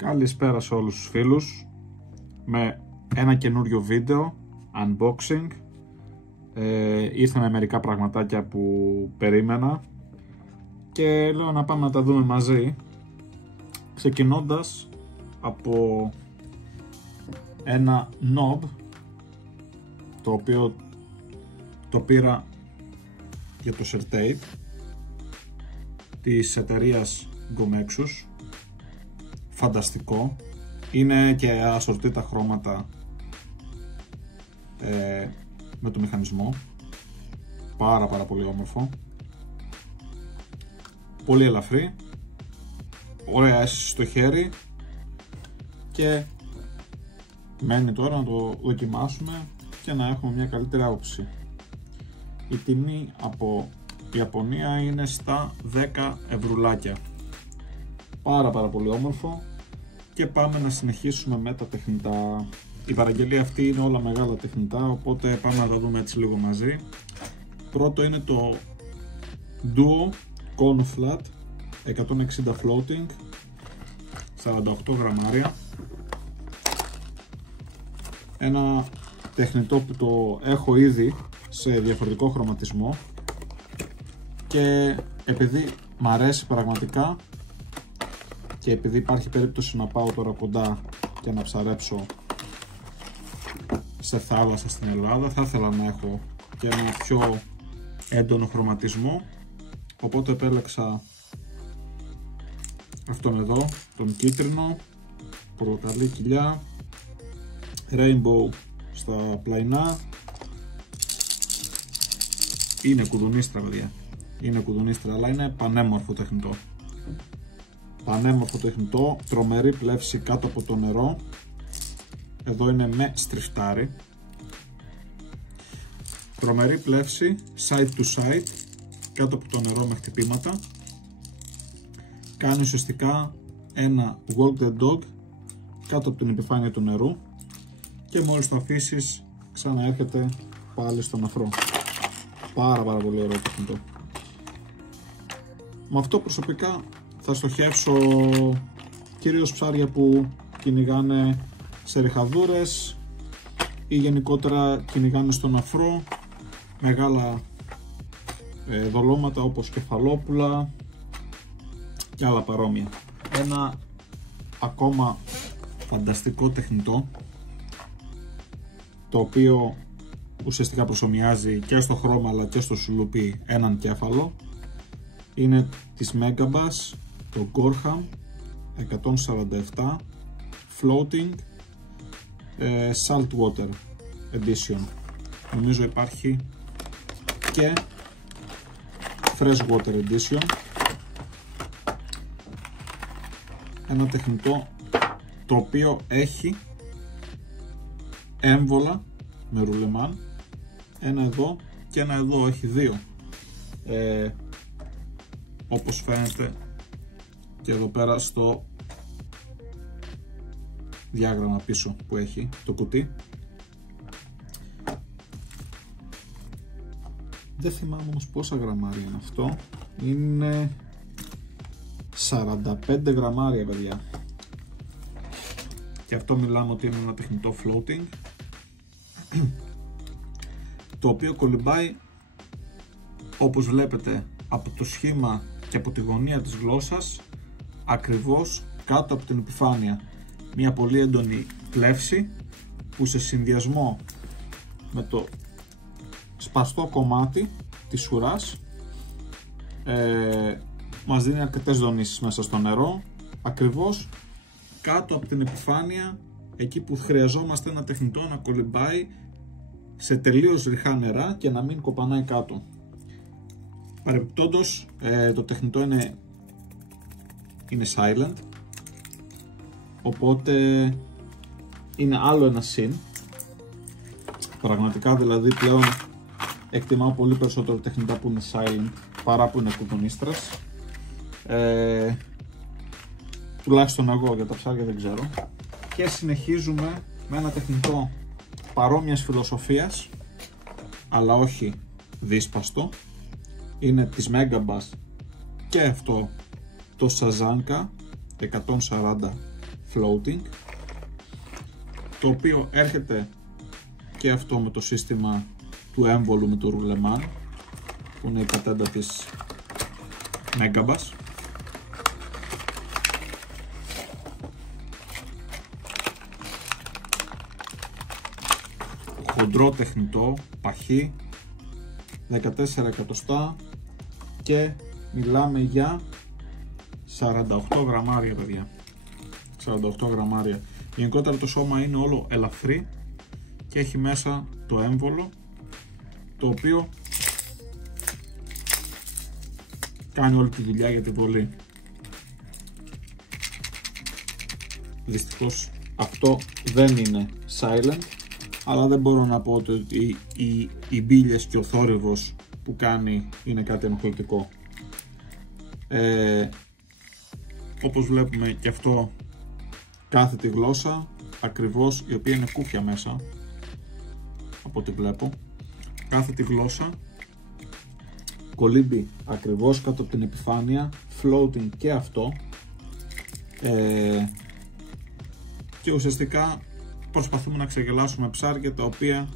Καλησπέρα σε όλους τους φίλους με ένα καινούριο βίντεο unboxing. Ήρθαν μερικά πραγματάκια που περίμενα και λέω να πάμε να τα δούμε μαζί, ξεκινώντας από ένα knob το οποίο το πήρα για το Certate της εταιρείας Gomexus. Φανταστικό, είναι και ασορτή τα χρώματα με το μηχανισμό, πάρα πολύ όμορφο, πολύ ελαφρύ, ωραία αίσθηση στο χέρι και μένει τώρα να το δοκιμάσουμε και να έχουμε μια καλύτερη άποψη. Η τιμή από Ιαπωνία είναι στα 10 ευρουλάκια. Πάρα πολύ όμορφο και πάμε να συνεχίσουμε με τα τεχνητά. Η παραγγελία αυτή είναι όλα μεγάλα τεχνητά, οπότε πάμε να τα δούμε έτσι λίγο μαζί. Πρώτο είναι το Duo Cono Flat 160 floating, 48 γραμμάρια. Ένα τεχνητό που το έχω ήδη σε διαφορετικό χρωματισμό και επειδή μ' αρέσει πραγματικά και επειδή υπάρχει περίπτωση να πάω τώρα κοντά και να ψαρέψω σε θάλασσα στην Ελλάδα, θα ήθελα να έχω και ένα πιο έντονο χρωματισμό, οπότε επέλεξα αυτόν εδώ, τον κίτρινο, πορτοκαλί κοιλιά, rainbow στα πλαϊνά. Είναι κουδουνίστρα, παιδιά, είναι κουδουνίστρα, αλλά είναι πανέμορφο τεχνητό. Πανέμορφο τεχνητό, τρομερή πλεύση κάτω από το νερό. Εδώ είναι με στριφτάρι. Τρομερή πλεύση side to side κάτω από το νερό με χτυπήματα. Κάνει ουσιαστικά ένα walk the dog κάτω από την επιφάνεια του νερού και μόλις το αφήσεις ξαναέρχεται πάλι στον αφρό. Πάρα πολύ ωραίο τεχνητό. Με αυτό προσωπικά θα στοχεύσω κυρίως ψάρια που κυνηγάνε σε ριχαδούρες ή γενικότερα κυνηγάνε στον αφρό, μεγάλα δολώματα όπως κεφαλόπουλα και άλλα παρόμοια. Ένα ακόμα φανταστικό τεχνητό, το οποίο ουσιαστικά προσομοιάζει και στο χρώμα αλλά και στο σουλουπί έναν κέφαλο, είναι της Megabass, το Gorham 147 Floating Saltwater Edition. Νομίζω υπάρχει και Freshwater Edition. Ένα τεχνητό το οποίο έχει έμβολα με ρουλεμάν, ένα εδώ και ένα εδώ, έχει δύο, όπως φαίνεται και εδώ πέρα στο διάγραμμα πίσω που έχει το κουτί. Δεν θυμάμαι όμως πόσα γραμμάρια είναι αυτό. Είναι 45 γραμμάρια, παιδιά. Και αυτό μιλάμε ότι είναι ένα τεχνητό floating το οποίο κολυμπάει, όπως βλέπετε, από το σχήμα και από τη γωνία της γλώσσας ακριβώς κάτω από την επιφάνεια. Μια πολύ έντονη πλεύση που σε συνδυασμό με το σπαστό κομμάτι της ουράς μας δίνει αρκετές δονήσεις μέσα στο νερό, ακριβώς κάτω από την επιφάνεια, εκεί που χρειαζόμαστε ένα τεχνητό να κολυμπάει σε τελείως ριχά νερά και να μην κοπανάει κάτω. Παρεμπιπτόντως, το τεχνητό είναι silent, οπότε είναι άλλο ένα συν. Πραγματικά δηλαδή πλέον εκτιμάω πολύ περισσότερο τεχνητά που είναι silent παρά που είναι κουδουνίστρας. Τουλάχιστον εγώ, για τα ψάρια δεν ξέρω. Και συνεχίζουμε με ένα τεχνητό παρόμοιας φιλοσοφίας, αλλά όχι δύσπαστο. Είναι της Megabass και αυτό το Sazanka 140 floating, το οποίο έρχεται και αυτό με το σύστημα του έμβολου με το ρουλεμάν, που είναι η πατέντα της Megabass. Χοντρό τεχνητό, παχύ, 14 εκατοστά και μιλάμε για 48 γραμμάρια, παιδιά. 48 γραμμάρια. Γενικότερα το σώμα είναι όλο ελαφρύ και έχει μέσα το έμβολο, το οποίο κάνει όλη τη δουλειά για τη βολή. Δυστυχώς αυτό δεν είναι silent, αλλά δεν μπορώ να πω ότι οι μπίλιες και ο θόρυβος που κάνει είναι κάτι ενοχλητικό. Όπως βλέπουμε και αυτό κάθετη γλώσσα, ακριβώς, η οποία είναι κούφια μέσα, από ό,τι βλέπω. Κάθετη γλώσσα, κολύμπι ακριβώς κάτω από την επιφάνεια, floating και αυτό, και ουσιαστικά προσπαθούμε να ξεγελάσουμε ψάρια τα οποία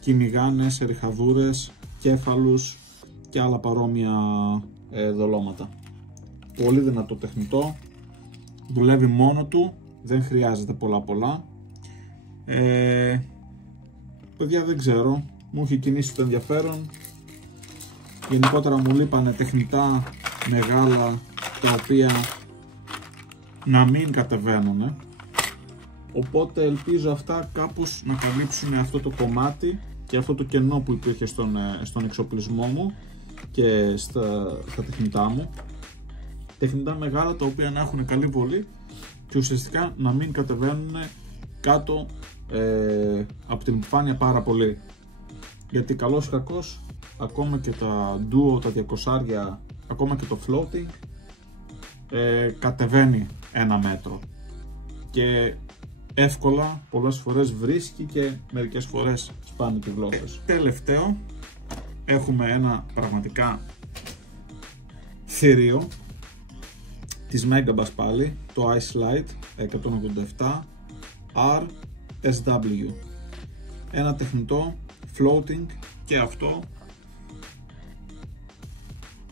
κυνηγάνε σε ριχαδούρες, κέφαλους και άλλα παρόμοια δολώματα. Πολύ δυνατό τεχνητό, δουλεύει μόνο του, δεν χρειάζεται πολλά. Παιδιά, δεν ξέρω, μου έχει κινήσει το ενδιαφέρον. Γενικότερα μου λείπανε τεχνητά μεγάλα, τα οποία να μην κατεβαίνουν, οπότε ελπίζω αυτά κάπως να καλύψουν αυτό το κομμάτι και αυτό το κενό που υπήρχε στον εξοπλισμό μου και στα τεχνητά μου. Τεχνητά μεγάλα τα οποία να έχουν καλή βολή και ουσιαστικά να μην κατεβαίνουν κάτω από την επιφάνεια πάρα πολύ, γιατί καλώς ή κακώς ακόμα και τα Duo, τα 200, ακόμα και το floating κατεβαίνει 1 μέτρο και εύκολα πολλές φορές βρίσκει και μερικές φορές σπάνε τη γλώσσες. Τελευταίο, έχουμε ένα πραγματικά θηρίο της Megabass πάλι, το Ice Light 187 RSW, ένα τεχνητό floating και αυτό,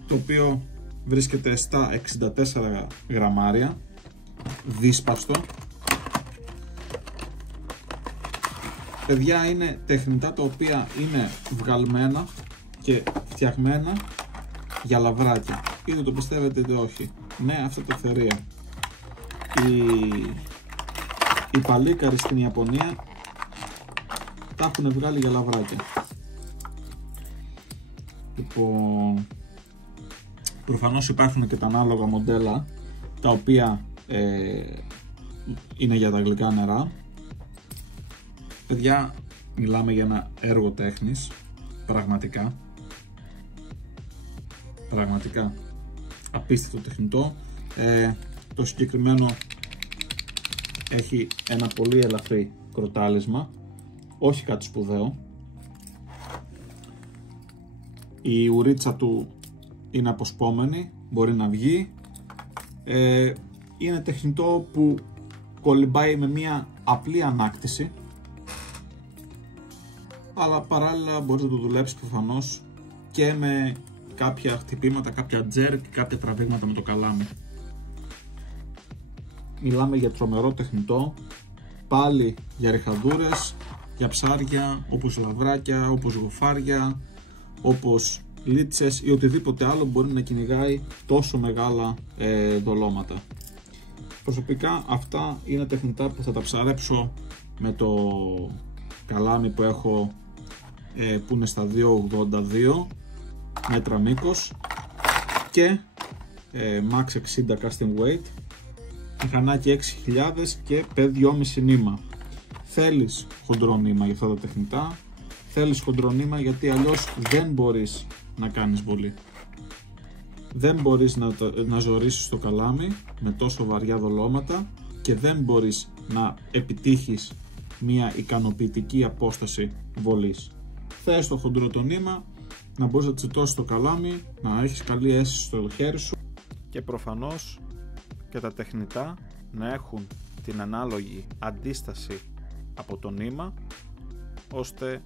το οποίο βρίσκεται στα 64 γραμμάρια, δύσπαστο. Παιδιά, είναι τεχνητά τα οποία είναι βγαλμένα και φτιαγμένα για λαβράκια, είτε το πιστεύετε είτε όχι. Ναι, αυτά τα θερία. Οι παλίκαροι στην Ιαπωνία τα έχουν βγάλει για λαβράκια. Λοιπόν, προφανώς υπάρχουν και τα ανάλογα μοντέλα, τα οποία είναι για τα γλυκά νερά. Παιδιά, μιλάμε για ένα έργο τέχνης, πραγματικά απίστευτο τεχνητό. Το συγκεκριμένο έχει ένα πολύ ελαφρύ κροτάλισμα, όχι κάτι σπουδαίο. Η ουρίτσα του είναι αποσπόμενη, μπορεί να βγει. Είναι τεχνητό που κολυμπάει με μια απλή ανάκτηση, αλλά παράλληλα μπορείς να το δουλέψεις προφανώς και με κάποια χτυπήματα, κάποια τζέρκ, κάποια τραβήγματα με το καλάμι. Μιλάμε για τρομερό τεχνητό, πάλι για ριχαδούρες, για ψάρια όπως λαβράκια, όπως γοφάρια, όπως λίτσες ή οτιδήποτε άλλο μπορεί να κυνηγάει τόσο μεγάλα δολώματα. Προσωπικά αυτά είναι τεχνητά που θα τα ψαρέψω με το καλάμι που έχω, που είναι στα 2,82 μέτρα μήκος και max 60 casting weight, μηχανάκι 6000 και 5,5 νήμα. Θέλεις χοντρό νήμα για αυτά τα τεχνητά, θέλεις χοντρό νήμα γιατί αλλιώς δεν μπορείς να κάνεις βολή. Δεν μπορείς να ζορίσεις το καλάμι με τόσο βαριά δολώματα και δεν μπορείς να επιτύχεις μια ικανοποιητική απόσταση βολής. Θες το χοντρό το νήμα, να μπορείς να τσιτώσεις το καλάμι, να έχεις καλή αίσθηση στο χέρι σου και προφανώς και τα τεχνητά να έχουν την ανάλογη αντίσταση από το νήμα, ώστε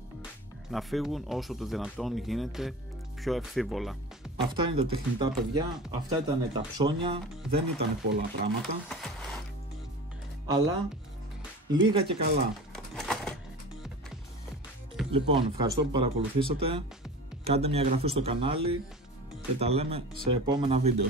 να φύγουν όσο το δυνατόν γίνεται πιο ευθύβολα. Αυτά είναι τα τεχνητά, παιδιά, αυτά ήταν τα ψώνια, δεν ήταν πολλά πράγματα, αλλά λίγα και καλά. Λοιπόν, ευχαριστώ που παρακολουθήσατε, κάντε μια εγγραφή στο κανάλι και τα λέμε σε επόμενα βίντεο.